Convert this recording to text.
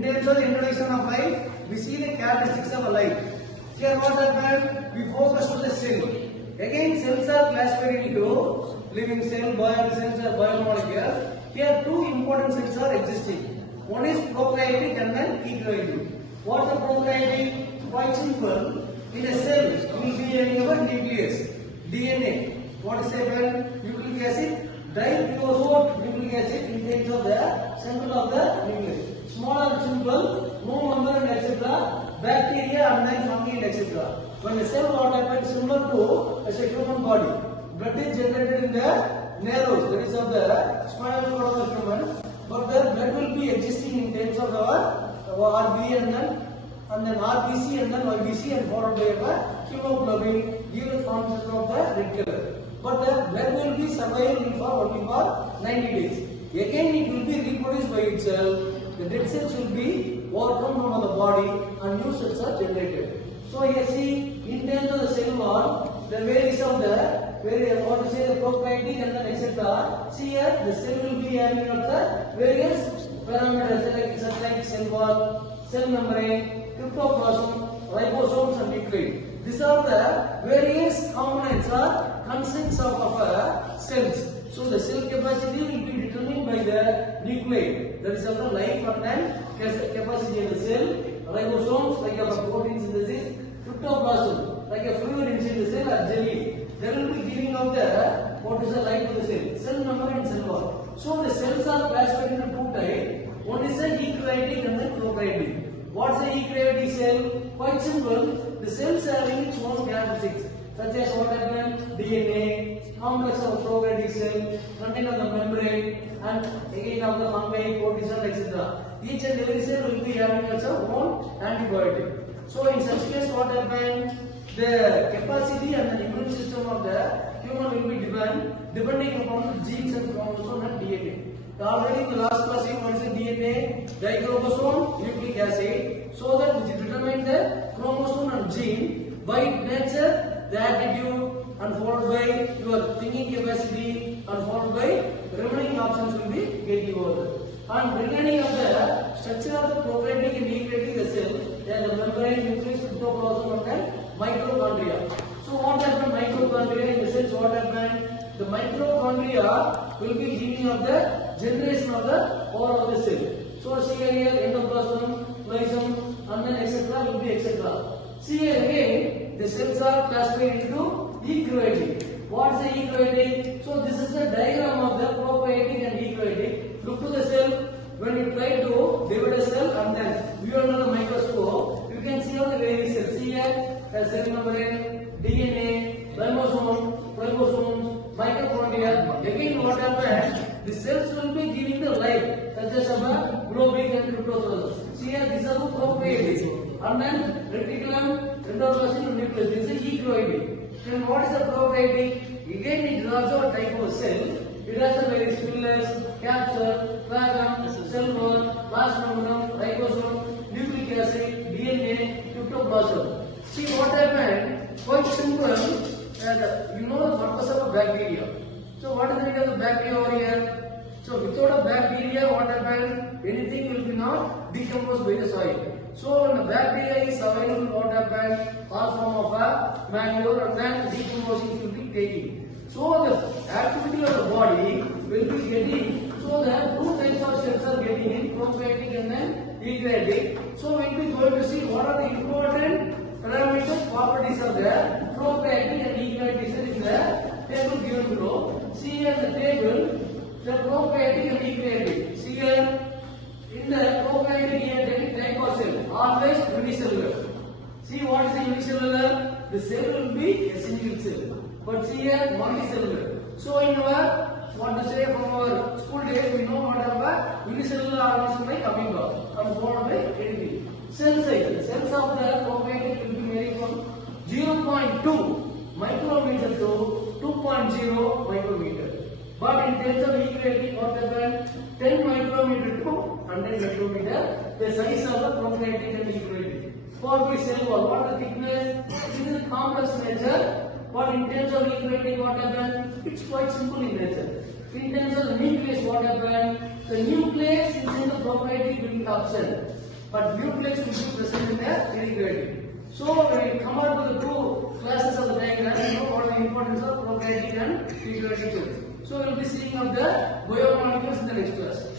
In terms of the introduction of life, we see the characteristics of a life. Here what happened? We focus on the cell. Again, cells are classified into living cell, bio cells or biomolecules. Here two important cells are existing. One is prokaryotic and then eukaryotic. What is the prokaryotic? Quite simple. In a cell, you will be having a nucleus, DNA. What is happened? Nucleic acid, diphosphate nucleic acid in terms of the center of the nucleus. Small and simple, no number and etc. Bacteria and then fungi and etc. When a cell what happens similar to as a human body, blood is generated in the narrows, that is of the spinal cord of the human, but the blood will be existing in terms of our RB and then RBC and then YBC and followed by a hemoglobin, give the concept of the red color. But the blood will be surviving for only for 90 days. Again it will be reproduced by itself. The dead cells will be overcome from the body and new cells are generated. So here see, in terms of the cell wall, the various of the what to say the prokaryotic and then etc. See here the cell will be having the various parameters such like cell wall, cell membrane, cryptoplasm, ribosomes and nuclei. These are the various components or constants of cells. So the cell capacity will be determined by the nuclei. That is of the life and then capacity of the cell. Ribosomes like a protein synthesis, cryptoplasm like a fluid inside the cell or jelly. They will be giving out the what is the life of the cell. Cell number and cell wall. So the cells are classified into two types. One is the eukaryotic and then prokaryotic. What is the eukaryotic cell? Quite simple. The cells are having its own characteristics, such as what happens DNA, complex of prokaryotic cell, content of the membrane, and again of the fungi, proteins, etc. Each and every cell will be having its own antibiotic. So in such case, what happens? The capacity and the immune system of the human will be depending upon the genes and chromosome and DNA. Already in the last class, what is the DNA? Dichromosome, nucleic acid. So that which determines the chromosome and gene by nature, the attitude, and followed by your thinking capacity, and followed by remaining options will be getting over. And remaining of the structure of the prokaryotic and eukaryotic the cell, then the membrane, nucleus, cytoplasm, and mitochondria. So what happens mitochondria in the sense what happens? The mitochondria will be giving of the generation of the core of the cell. So see here endoplasm, phloem, and then etc. will be etc. See here again the cells are classified into eukaryotic. What is the eukaryotic? So this is the diagram of the prokaryotic and eukaryotic. Look to the cell. When you try to divide a cell and then view under the microscope, you can see all the various cells. See here the cell membrane, DNA, ribosome, ribosomes, mitochondria. Again what happens? The cells will be giving the life, such as globin and cryptoplasm. See here these are the prokaryotic. And then reticulum, endoplasm and nucleus. This is eukaryotic. Then what is the prokaryotic? Again it is also a type of cell. It has the various pillars, capsule, phloem, cell wall, plasmodium, ribosome, nucleic acid, DNA, cryptoplasm. See what happened? Quite simple. You know the purpose of a bacteria. So what is the meaning of the bacteria over here? So without a bacteria, what happens? Anything will be not decomposed by the soil. So when the bacteria is available, what happens? All form of a manure and then decomposing will be taking. So the activity of the body will be getting, so there two types of cells are getting in, prokaryotic and then eukaryotic. So we will be going to see what are the important parameters, properties of the prokaryotic and eukaryotic cell in the table given below. See here the table, the prokaryotic and eukaryotic. See here in the prokaryotic eukaryotic type of cell, always unicellular. See what is the unicellular? The cell will be a single cell. But see here multicellular. So in our what to say from our school days we know what are unicellular organisms like amoeba and followed by anything. Cell size. Cells of the prokaryotic will be varying from 0.2 micrometer to 2.0 micrometer. But in terms of eukaryotic what happens? 10 micrometer to 100 micrometer. The size of the prokaryotic and eukaryotic. Followed by cell wall. What is the thickness? This is complex nature. But in terms of eukaryotic, what happens? It's quite simple in nature. In terms of the nucleus, what happens? The nucleus inside the prokaryotic will be absent. but duplex will be present in the eukaryotic. So when we come out to the two classes of the diagram, you know what the importance of prokaryotic and eukaryotic cells. So we will be seeing of the biomolecules in the next class.